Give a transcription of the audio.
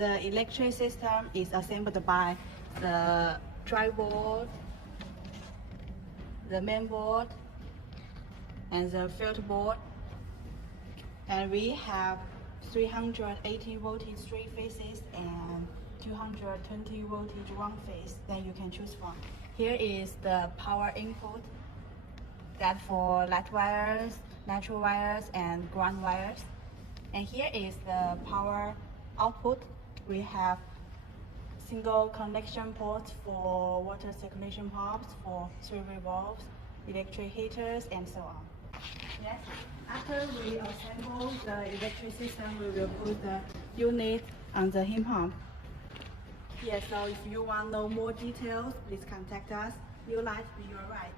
the electric system is assembled by the drive board, the main board, and the filter board. And we have 380 voltage 3 phases and 220 voltage 1 phase that you can choose from. Here is the power input, that for light wires, natural wires, and ground wires. And here is the power output. We have single connection ports for water circulation pumps, for 3-way valves, electric heaters, and so on. Yes. After we assemble the electric system, we will put the unit on the heat pump. Yes, so if you want to know more details, please contact us. Your light, be your right.